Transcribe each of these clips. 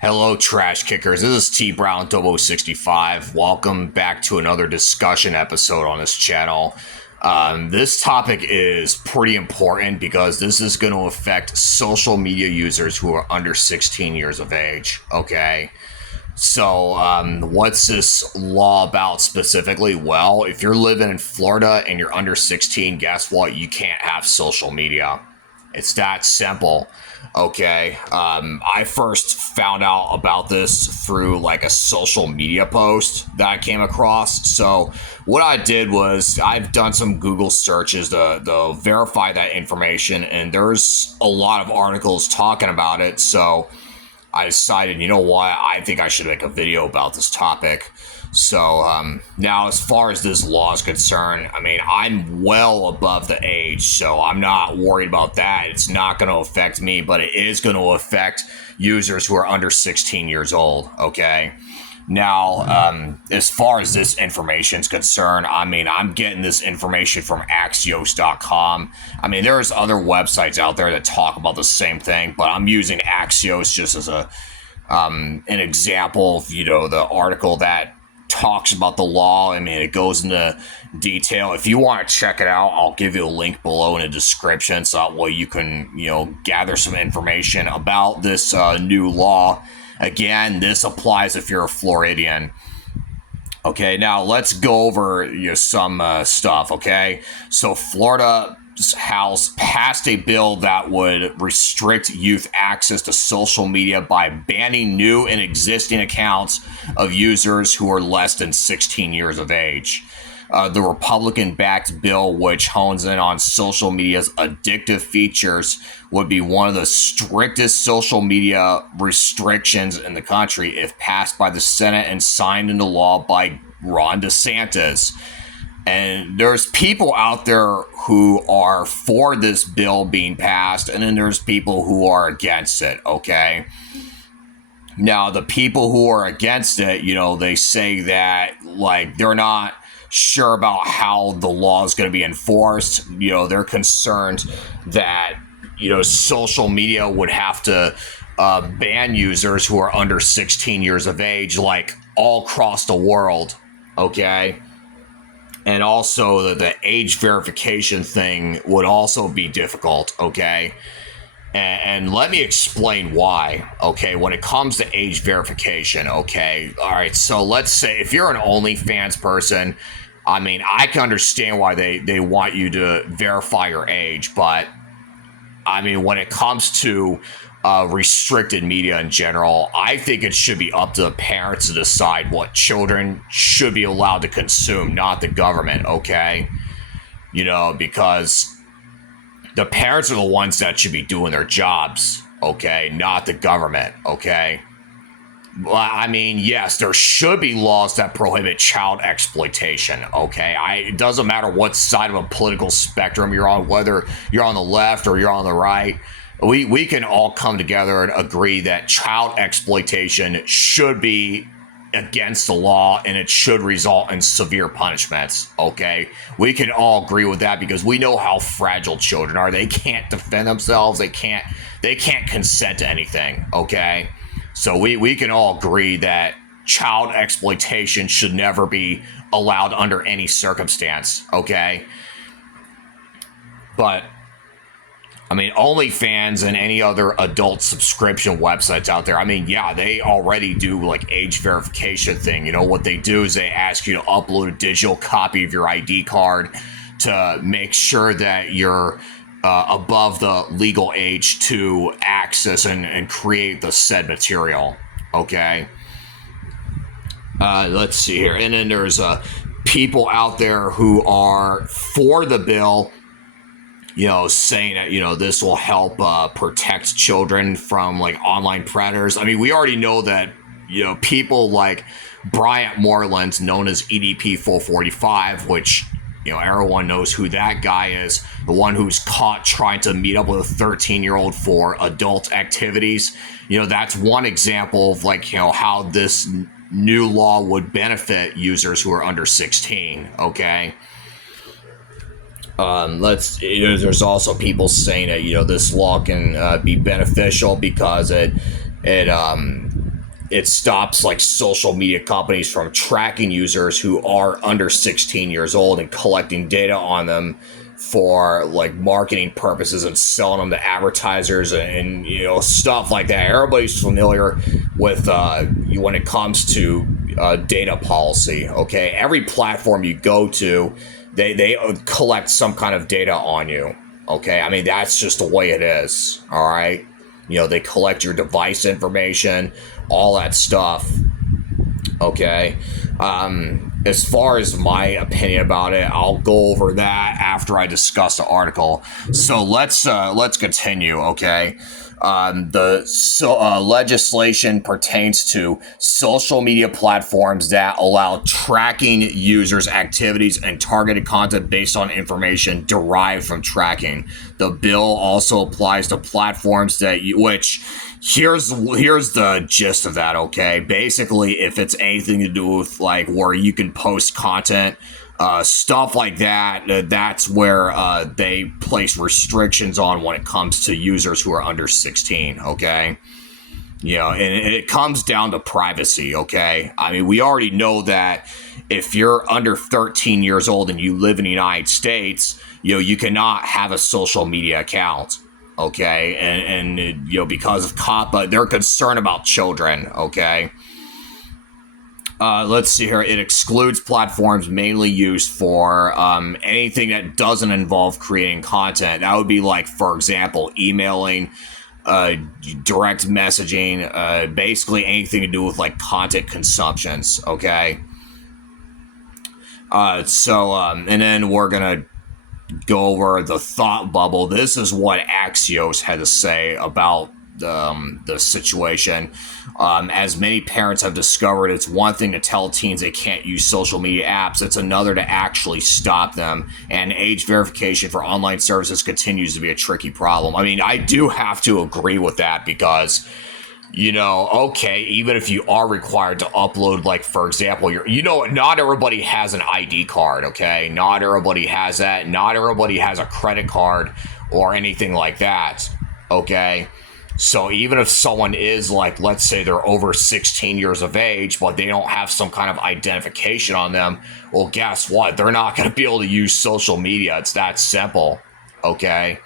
Hello, trash kickers. This is TBrown0065. Welcome back to another discussion episode on this channel. This topic is pretty important because this is going to affect social media users who are under 16 years of age. Okay. So, what's this law about specifically? Well, if you're living in Florida and you're under 16, guess what? You can't have social media. It's that simple. Okay. I first found out about this through like a social media post that I came across. So what I did was I've done some Google searches to verify that information, and there's a lot of articles talking about it. So I decided, you know what, I think I should make a video about this topic. So now, as far as this law is concerned, I mean, I'm well above the age, so I'm not worried about that. It's not going to affect me, but it is going to affect users who are under 16 years old, okay? Now, as far as this information is concerned, I mean, I'm getting this information from Axios.com. I mean, there's other websites out there that talk about the same thing, but I'm using Axios just as an example of, the article that talks about the law. I mean, it goes into detail. If you want to check it out, I'll give you a link below in the description so that way you can, gather some information about this new law. Again, this applies if you're a Floridian. Okay, now let's go over some stuff, okay? So Florida's House passed a bill that would restrict youth access to social media by banning new and existing accounts of users who are less than 16 years of age. The Republican-backed bill, which hones in on social media's addictive features, would be one of the strictest social media restrictions in the country if passed by the Senate and signed into law by Ron DeSantis. And there's people out there who are for this bill being passed, and then there's people who are against it, okay? Now, the people who are against it, they say that, they're not sure about how the law is going to be enforced. They're concerned that, social media would have to ban users who are under 16 years of age, all across the world, okay? And also the age verification thing would also be difficult, okay? And let me explain why, okay, when it comes to age verification, okay? All right, so let's say if you're an OnlyFans person, I mean, I can understand why they want you to verify your age, but, I mean, when it comes to restricted media in general, I think it should be up to the parents to decide what children should be allowed to consume, not the government, okay? Because the parents are the ones that should be doing their jobs, okay, not the government, okay? Well, I mean, yes, there should be laws that prohibit child exploitation, okay? It doesn't matter what side of a political spectrum you're on, whether you're on the left or you're on the right. We can all come together and agree that child exploitation should be against the law and it should result in severe punishments, okay? We can all agree with that because we know how fragile children are. They can't defend themselves. They can't consent to anything, okay? So we can all agree that child exploitation should never be allowed under any circumstance, okay? But I mean, OnlyFans and any other adult subscription websites out there, I mean, yeah, they already do age verification thing. What they do is they ask you to upload a digital copy of your ID card to make sure that you're above the legal age to access and create the said material. Okay. Let's see here. And then there's people out there who are for the bill, saying that, this will help protect children from online predators. I mean, we already know that, people like Bryant Moreland, known as EDP 445, which, everyone knows who that guy is, the one who's caught trying to meet up with a 13-year-old for adult activities. That's one example of how this new law would benefit users who are under 16, okay? There's also people saying that this law can be beneficial because it it stops like social media companies from tracking users who are under 16 years old and collecting data on them for like marketing purposes and selling them to advertisers and stuff like that. Everybody's familiar with when it comes to data policy. Okay, every platform you go to, they collect some kind of data on you. Okay, I mean that's just the way it is. All right, they collect your device information, all that stuff. Okay. As far as my opinion about it, I'll go over that after I discuss the article. So let's continue. Okay. Legislation pertains to social media platforms that allow tracking users' activities and targeted content based on information derived from tracking. The bill also applies to platforms which here's the gist of that. Okay, basically, if it's anything to do with like where you can post content, stuff like that, that's where they place restrictions on when it comes to users who are under 16. Okay, and it comes down to privacy. Okay, I mean, we already know that if you're under 13 years old and you live in the United States, you cannot have a social media account. Okay, and because of COPPA, they're concerned about children. Okay. Let's see here. It excludes platforms mainly used for anything that doesn't involve creating content. That would be like, for example, emailing, direct messaging, basically anything to do with like content consumptions. Okay. And then we're gonna go over the thought bubble. This is what Axios had to say about the situation. As many parents have discovered, it's one thing to tell teens they can't use social media apps. It's another to actually stop them. And age verification for online services continues to be a tricky problem. I mean, I do have to agree with that because okay, even if you are required to upload, like, for example, not everybody has an ID card, okay? Not everybody has that. Not everybody has a credit card or anything like that, okay? So even if someone is, like, let's say they're over 16 years of age, but they don't have some kind of identification on them, well, guess what? They're not going to be able to use social media. It's that simple, okay?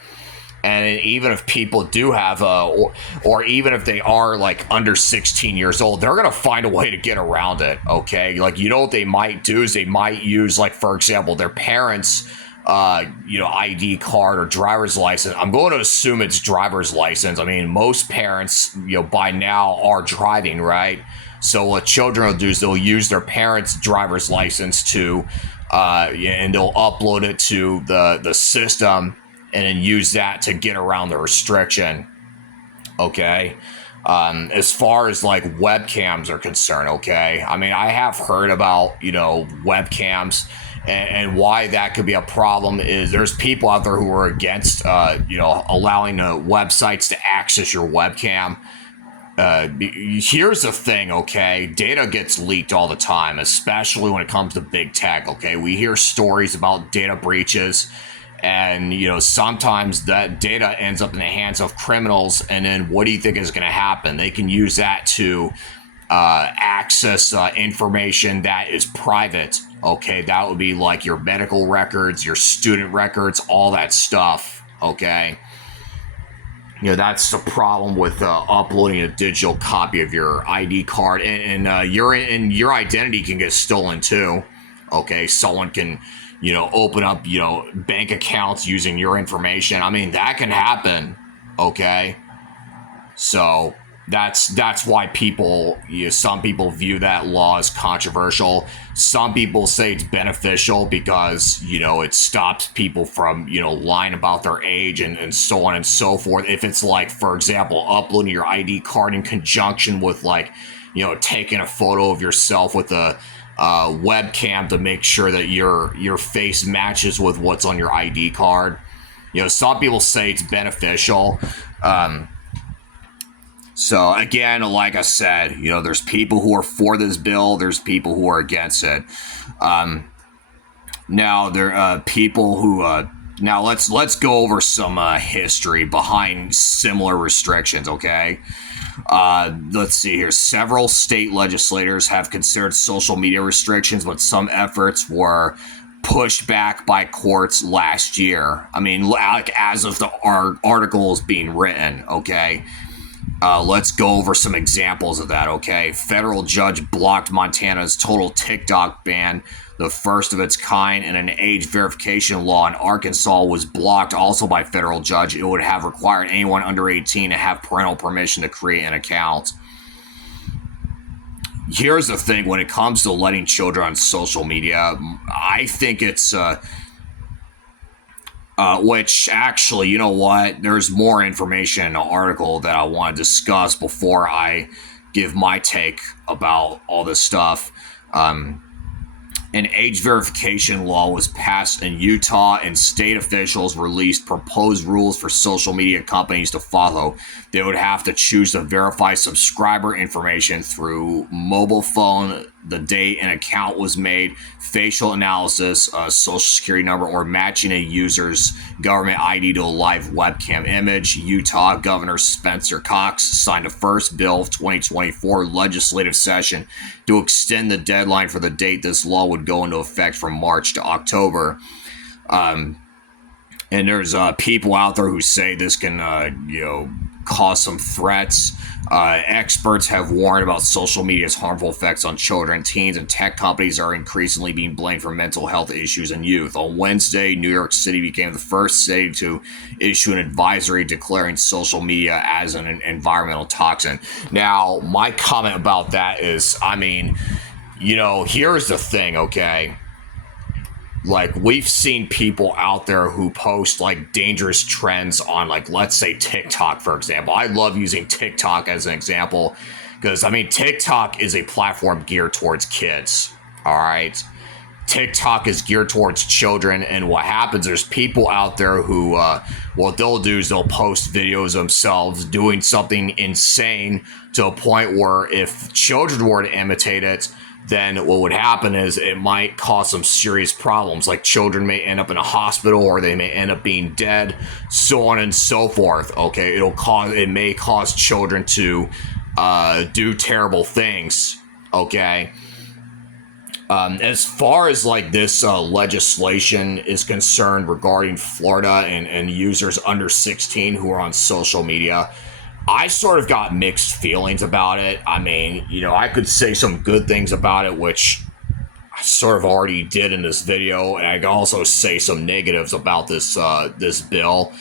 And even if people do have or even if they are like under 16 years old, they're going to find a way to get around it. Okay. Like, what they might do is they might use, like, for example, their parents, ID card or driver's license. I'm going to assume it's driver's license. I mean, most parents, by now are driving, right? So what children will do is they'll use their parents' driver's license and they'll upload it to the system, and then use that to get around the restriction. Okay. As far as like webcams are concerned, okay, I mean, I have heard about webcams, and why that could be a problem is there's people out there who are against allowing websites to access your webcam. Here's the thing, okay? Data gets leaked all the time, especially when it comes to big tech. Okay, we hear stories about data breaches. And, sometimes that data ends up in the hands of criminals. And then what do you think is going to happen? They can use that to access information that is private. Okay, that would be like your medical records, your student records, all that stuff. Okay. That's the problem with uploading a digital copy of your ID card. And your identity can get stolen too. Okay, someone can open up, bank accounts using your information. I mean, that can happen. Okay. So that's why some people view that law as controversial. Some people say it's beneficial because, it stops people from, lying about their age and so on and so forth. If it's like, for example, uploading your ID card in conjunction with like, taking a photo of yourself with a webcam to make sure that your face matches with what's on your ID card. Some people say it's beneficial. So again, like I said, there's people who are for this bill. There's people who are against it. Now there are people who Now let's go over some history behind similar restrictions, okay? Let's see here. Several state legislators have considered social media restrictions, but some efforts were pushed back by courts last year. I mean, like as of the articles being written, okay? Let's go over some examples of that, okay? Federal judge blocked Montana's total TikTok ban, the first of its kind, and an age verification law in Arkansas was blocked also by federal judge. It would have required anyone under 18 to have parental permission to create an account. Here's the thing: when it comes to letting children on social media, I think it's which actually, you know what? There's more information in the article that I want to discuss before I give my take about all this stuff. An age verification law was passed in Utah, and state officials released proposed rules for social media companies to follow. They would have to choose to verify subscriber information through mobile phone, the date an account was made, facial analysis, a social security number, or matching a user's government ID to a live webcam image. Utah Governor Spencer Cox signed the first bill of 2024 legislative session to extend the deadline for the date this law would go into effect from March to October. And there's people out there who say this can, cause some threats. Experts have warned about social media's harmful effects on children, teens, and tech companies are increasingly being blamed for mental health issues in youth. On Wednesday, New York City became the first city to issue an advisory declaring social media as an environmental toxin. Now, my comment about that is, I mean, here's the thing, okay? Like, we've seen people out there who post like dangerous trends on, like, let's say TikTok, for example. I love using TikTok as an example because, I mean, TikTok is a platform geared towards kids. All right. TikTok is geared towards children. And what happens, there's people out there who, what they'll do is they'll post videos themselves doing something insane to a point where if children were to imitate it, then what would happen is it might cause some serious problems. Like children may end up in a hospital or they may end up being dead, so on and so forth. Okay, it may cause children to do terrible things. Okay. As far as like this legislation is concerned regarding Florida and users under 16 who are on social media, I sort of got mixed feelings about it. I mean, I could say some good things about it, which I sort of already did in this video, and I can also say some negatives about this bill.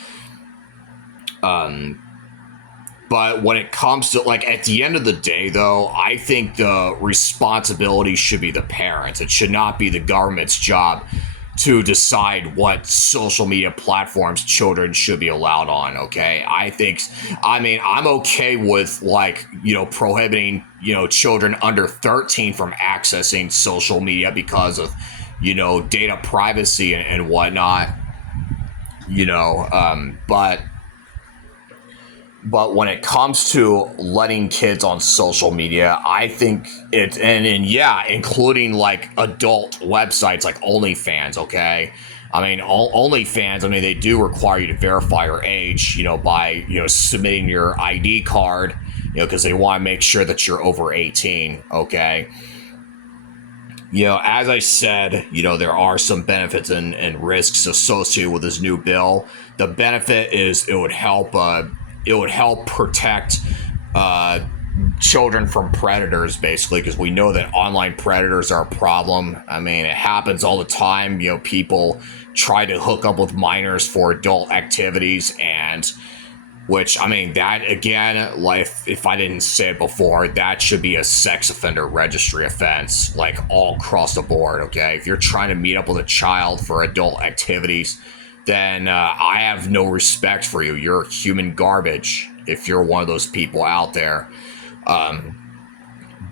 But when it comes to, like, at the end of the day, though, I think the responsibility should be the parents. It should not be the government's job to decide what social media platforms children should be allowed on, okay? I'm okay with, like, prohibiting, children under 13 from accessing social media because of, data privacy and whatnot, but when it comes to letting kids on social media, I think and yeah, including like adult websites like OnlyFans, okay? I mean, OnlyFans, I mean, they do require you to verify your age, by, submitting your ID card, because they want to make sure that you're over 18, okay? As I said, there are some benefits and risks associated with this new bill. The benefit is it would help protect children from predators, basically, because we know that online predators are a problem. I mean, it happens all the time. People try to hook up with minors for adult activities, and which, I mean, that again, like, if I didn't say it before, that should be a sex offender registry offense, like all across the board, okay? If you're trying to meet up with a child for adult activities, then I have no respect for you. You're human garbage if you're one of those people out there.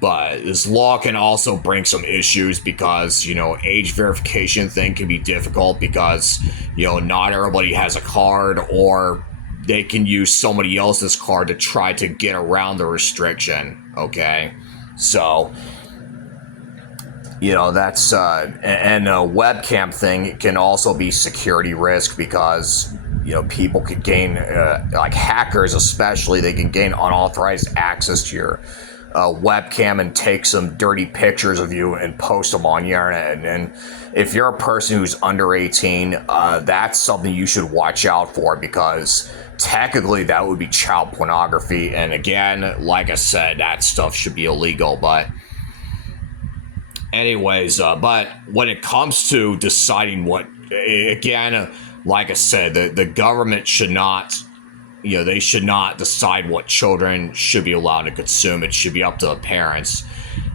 But this law can also bring some issues because, age verification thing can be difficult because, not everybody has a card, or they can use somebody else's card to try to get around the restriction, okay? So You know, that's and a webcam thing can also be security risk because you know people could gain like hackers especially, they can gain unauthorized access to your webcam and take some dirty pictures of you and post them on the internet. And if you're a person who's under 18, that's something you should watch out for because technically that would be child pornography. And again, like I said, that stuff should be illegal. But anyways, but when it comes to deciding what, again, like I said, the government should not, you know, they should not decide what children should be allowed to consume. It should be up to the parents.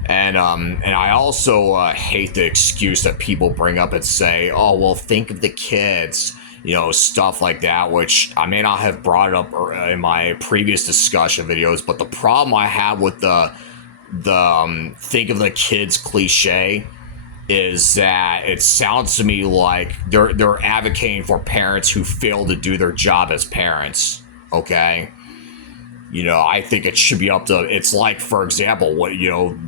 And I also hate the excuse that people bring up and say, oh, well, think of the kids, you know, stuff like that, which I may not have brought it up in my previous discussion videos. But the problem I have with the think of the kids cliche is that it sounds to me like they're advocating for parents who fail to do their job as parents. Okay, you know, I think it should be up to. It's like, for example, what you know,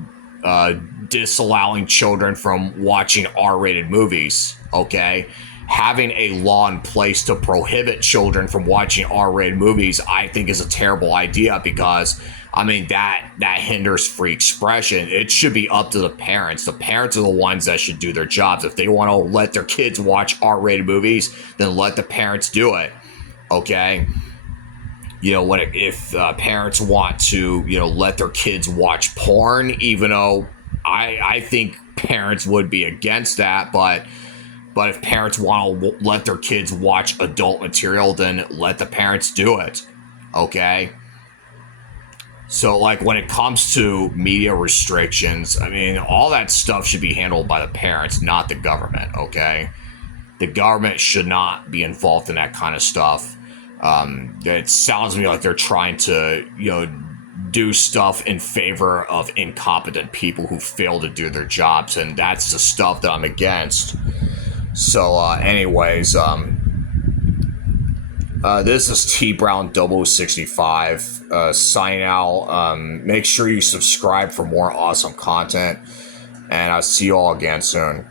disallowing children from watching R-rated movies. Okay, having a law in place to prohibit children from watching R-rated movies, I think, is a terrible idea because I mean that hinders free expression. It should be up to the parents. The parents are the ones that should do their jobs. If they want to let their kids watch R-rated movies, then let the parents do it. Okay. You know, if parents want to, you know, let their kids watch porn, even though I think parents would be against that, but if parents want to let their kids watch adult material, then let the parents do it. Okay. So, like, when it comes to media restrictions, I mean, all that stuff should be handled by the parents, not the government. Okay. The government should not be involved in that kind of stuff. It sounds to me like they're trying to, you know, do stuff in favor of incompetent people who fail to do their jobs, and that's the stuff that I'm against. So, anyways, this is TBrown0065 signing out. Make sure you subscribe for more awesome content, and I'll see you all again soon.